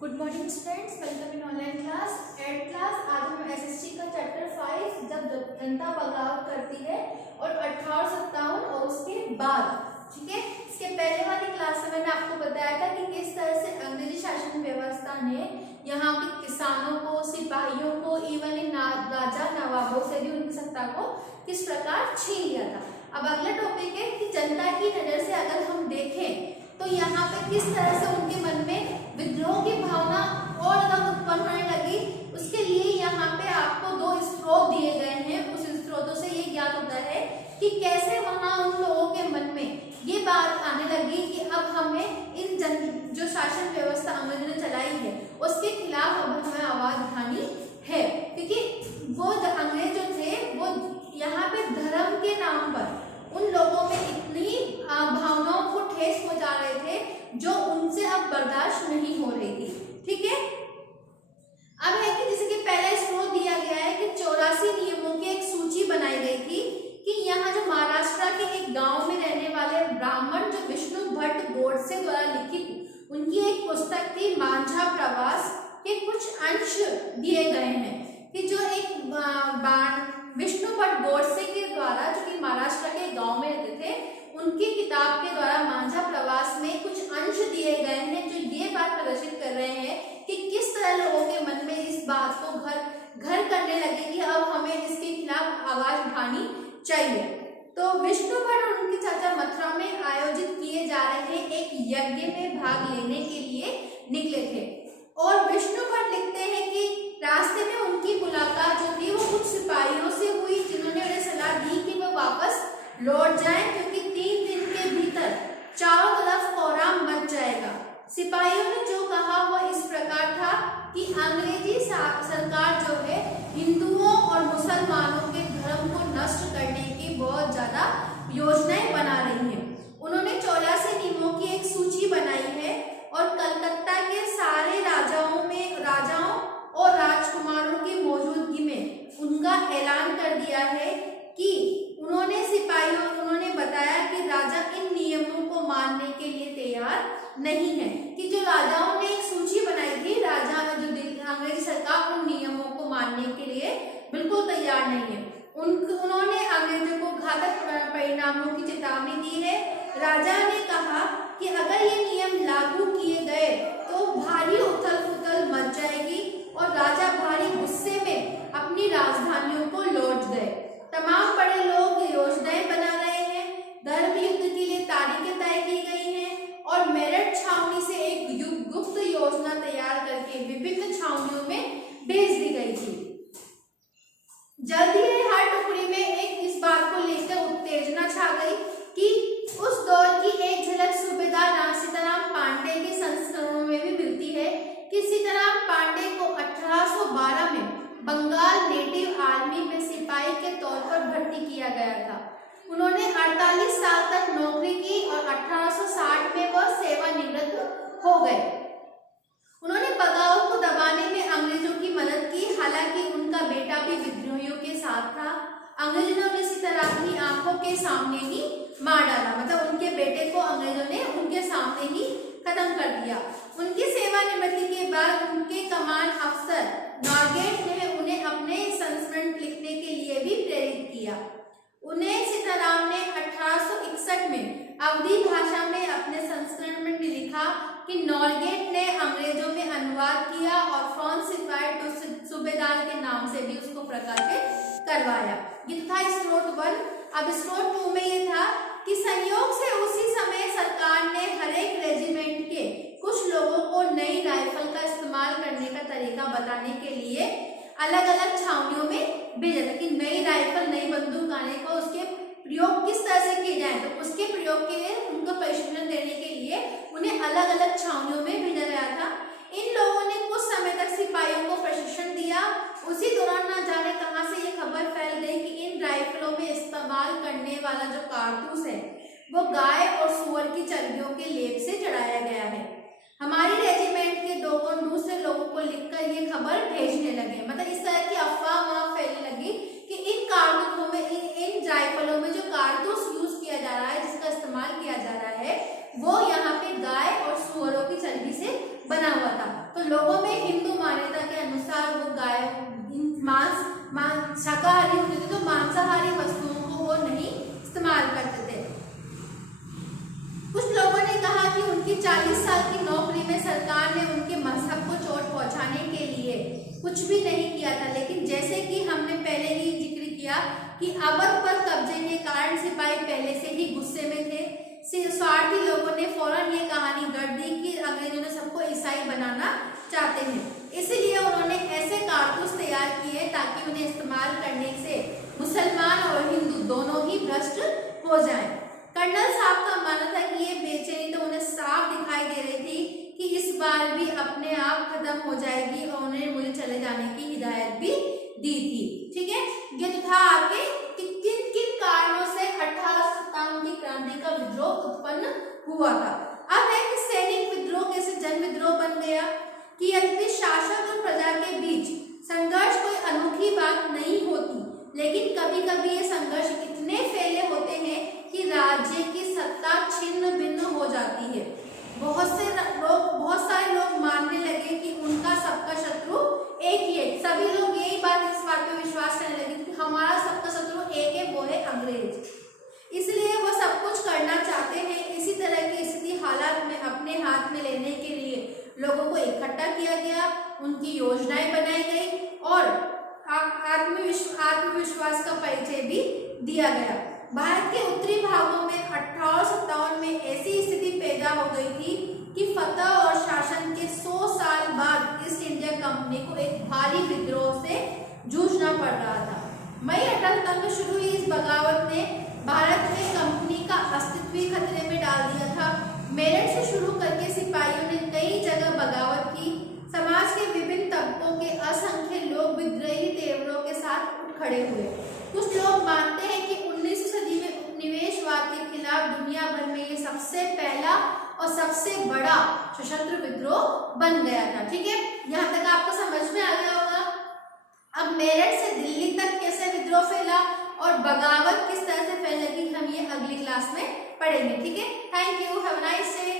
Good morning students, welcome in online class 8th class. आज हम SST का chapter 5 जब जनता बगावत करती है और 1857 और उसके बाद, ठीक है। इसके पहले वाली क्लास में मैंने आपको बताया था कि किस तरह से अंग्रेजी शासन व्यवस्था ने यहाँ के किसानों को, सिपाहियों को, इवन इन राजा नवाबों से भी उनकी सत्ता को किस प्रकार छीन लिया था। अब अगला टॉपिक है कि जनता की नजर से अगर हम देखें तो यहाँ पे किस तरह से उनके मन में विद्रोह की भावना और ज्यादा उत्पन्न होने लगी। उसके लिए यहाँ पे आपको दो स्रोत दिए गए हैं। उस स्रोतों से ये ज्ञात होता है कि कैसे वहां उन लोगों के मन में ये बात आने लगी कि अब हमें इन जो शासन व्यवस्था अंग्रेजों ने चलाई है उसके खिलाफ अब हमें आवाज उठानी है। क्योंकि वो अंग्रेज जो थे वो यहाँ पे धर्म के नाम पर उन लोगों में इतनी भावनाओं को ठेस पहुंचा रहे थे जो उनसे अब बर्दाश्त नहीं हो रही थी, ठीक है। अब है कि जैसे कि पहला स्रोत दिया गया है कि 84 नियमों की एक सूची बनाई गई थी कि यहाँ जो महाराष्ट्र के एक गांव में रहने वाले ब्राह्मण जो विष्णु भट्ट गोडसे द्वारा लिखित उनकी एक पुस्तक थी मांझा प्रवास के कुछ अंश दिए गए हैं कि जो एक विष्णु भट्ट गोडसे के द्वारा जो कि महाराष्ट्र के गांव में रहते थे उनकी किताब के द्वारा मांझा प्रवास में कुछ अंश दिए गए हैं जो ये बात प्रदर्शित कर रहे हैं कि किस तरह लोगों के मन में इस बात को घर करने लगे कि अब हमें इसके खिलाफ आवाज उठानी चाहिए। तो विष्णु भट्ट और उनके चाचा मथुरा में आयोजित किए जा रहे एक यज्ञ में भाग लेने के लिए निकले थे और विष्णु भट्ट लिखते हैं कि रास्ते में उनकी मुलाकात जो थी वो कुछ सिपाहियों से हुई जिन्होंने उन्हें सलाह दी कि वो वापस लौट जाएं क्योंकि 3 दिन के भीतर चारों तरफ कोहराम मच जाएगा। सिपाहियों ने जो कहा वो इस प्रकार था कि अंग्रेजी सरकार जो है हिंदुओं और मुसलमानों के धर्म को नष्ट करने की बहुत ज्यादा योजनाएं बना रही है। उन्होंने 84 नियमों की एक सूची बनाई है और कलकत्ता के सारे राजाओं और राजकुमारों की मौजूदगी में उनका ऐलान कर दिया है कि उन्होंने बताया कि राजा इन नियमों को मानने के लिए तैयार नहीं है। कि जो राजाओं ने एक सूची बनाई थी, राजा जो अंग्रेजी सरकार उन नियमों को मानने के लिए बिल्कुल तैयार नहीं है। उन्होंने अंग्रेजों को घातक परिणामों की चेतावनी दी है। राजा ने कहा कि अगर ये नियम लागू किए गए तो भारी उथल पुथल मच जाएगी और राजा भारी गुस्से में अपनी राजधानियों को लौट गए। तमाम बड़े लोग योजनाएं बना रहे हैं, धर्म युद्ध के लिए तारीखें तय की गई हैं और मेरठ छावनी से एक गुप्त योजना तैयार करके विभिन्न छावनियों में भेज दी गई थी। जल्दी ही हर टुकड़ी में एक इस बात को लेकर उत्तेजना छा गई कि उस दौर की एक झलक सूबेदार सीताराम पांडे के संस्करणों में भी मिलती है कि सीताराम पांडे को 1812 में बंगाल नेटिव आर्मी में सिपाही के तौर पर भर्ती किया गया था। उन्होंने 48 साल तक नौकरी की और 1860 में वह सेवानिवृत्त हो गए। उन्होंने बगावत को दबाने में अंग्रेजों की मदद की, हालांकि उनका बेटा भी विद्रोहियों के साथ था। अंग्रेजों ने उन्हें सीताराम की आंखों के सामने ही मार डाला, मतलब उनके बेटे को अंग्रेजों ने उनके सामने ही खत्म कर दिया। उनकी सेवानिवृत्ति के बाद उनके कमान अफसर नॉर्गेट ने उन्हें अपने संस्मरण लिखने के लिए भी प्रेरित किया। उन्हें सीताराम ने 1861 में अवधी भाषा में अपने संस्करण में लिखा कि नॉर्गेट ने अंग्रेजों में अनुवाद किया और फ्रांसिस सूबेदार के नाम से भी उसको प्रकाशित करवाया। ये था स्रोत 1। अब स्रोत 2 में ये था कि संयोग से उसी समय सरकार ने हर एक रेजिमेंट के कुछ लोगों को नई राइफल का इस्तेमाल करने का तरीका बताने के लिए अलग अलग छावनियों में भेजा था कि नई राइफल, नई बंदूक आने को उसके प्रयोग किस तरह से किए जाए। तो उसके प्रयोग के लिए उनको प्रशिक्षण देने के लिए उन्हें अलग अलग छावनियों में भेजा गया था। इन लोगों ने कुछ समय तक सिपाहियों को प्रशिक्षण दिया। उसी दौरान न जाने कहां से ये खबर फैल गई कि इन राइफलों में इस्तेमाल करने वाला जो कारतूस है वो गाय और सुअर की चर्बियों के लेप से चढ़ाया गया है। हमारी रेजिमेंट के दूसरे लोगों को लिखकर ये खबर भेजने लगे। मतलब इस तरह की अफवाह वहां फैलने लगी कि इन कारतूसों में, इन राइफलों में जो कारतूस यूज किया जा रहा है, जिसका इस्तेमाल किया जा रहा है, वो यहाँ पे गाय और सुअरों की चर्बी से बना हुआ था। तो शाकाहारी होते थे तो मांसाहारी वस्तुओं को वो नहीं इस्तेमाल करते थे। कुछ लोगों ने कहा कि उनकी 40 साल की नौकरी में सरकार ने उनके मजहब को चोट पहुंचाने के लिए कुछ भी नहीं किया था, लेकिन जैसे कि हमने पहले ही जिक्र किया कि अवध पर कब्जे के कारण सिपाही पहले से ही गुस्से में थे। स्वार्थी लोगों ने फौरन ये कहानी गढ़ दी कि अंग्रेजों ने सबको ईसाई बनाना चाहते हैं, इसलिए उन्होंने ऐसे कारतूस तैयार किए ताकि उन्हें इस्तेमाल करने से मुसलमान और हिंदू दोनों ही भ्रष्ट हो जाएं। कर्नल साहब का मानना था कि ये बेचैनी तो उन्हें साफ दिखाई दे रही थी कि इस बार भी अपने आप खत्म हो जाएगी और उन्हें मुझे चले जाने की हिदायत भी दी थी। ठीक है, ये तो था आपके कि किन किन कारणों से 1857 की क्रांति का विद्रोह उत्पन्न हुआ था। अब है कि सैनिक विद्रोह कैसे जन विद्रोह बन गया, कि यद्यपि शासक और प्रजा के बीच संघर्ष कोई अनोखी बात नहीं होती, लेकिन कभी कभी ये संघर्ष इतने फैले होते हैं कि राज्य की सत्ता छिन्न भिन्न हो जाती है। बहुत सारे लोग मानने लगे कि उनका सबका शत्रु एक ही है। सभी लोग यही बात इस बात पे विश्वास करने लगे कि हमारा सबका शत्रु एक है, वो है अंग्रेज। इसलिए वो सब कुछ करना चाहते हैं। इसी तरह की स्थिति हालात में अपने हाथ में लेने के लिए लोगों को इकट्ठा किया गया, उनकी योजनाएं बनाई गई और आत्मविश्वास का परिचय भी दिया गया। भारत के उत्तरी भागों में 1857 में ऐसी स्थिति पैदा हो गई थी कि फतह और शासन के 100 साल बाद ईस्ट इंडिया कंपनी को एक भारी विद्रोह से जूझना पड़ रहा था। मई 1857 में शुरू हुई इस बगावत ने भारत में कंपनी का अस्तित्व ही खतरे में डाल दिया था। मेरठ से शुरू करके सिपाहियों ने कई जगह बगावत की। समाज के विभिन्न तबकों के असंख्य लोग विद्रोही तेवरों के साथ उठ खड़े हुए। कुछ लोग मानते हैं कि 19वीं सदी में उपनिवेशवाद के खिलाफ दुनिया भर में ये सबसे पहला और सबसे बड़ा सशस्त्र विद्रोह बन गया था। ठीक है, यहाँ तक आपको समझ में आ गया होगा। अब मेरठ से दिल्ली तक कैसे विद्रोह फैला और बगावत किस तरह से फैलेगी, हम ये अगली क्लास में पढ़ेंगे। ठीक है, thank you, have a nice day.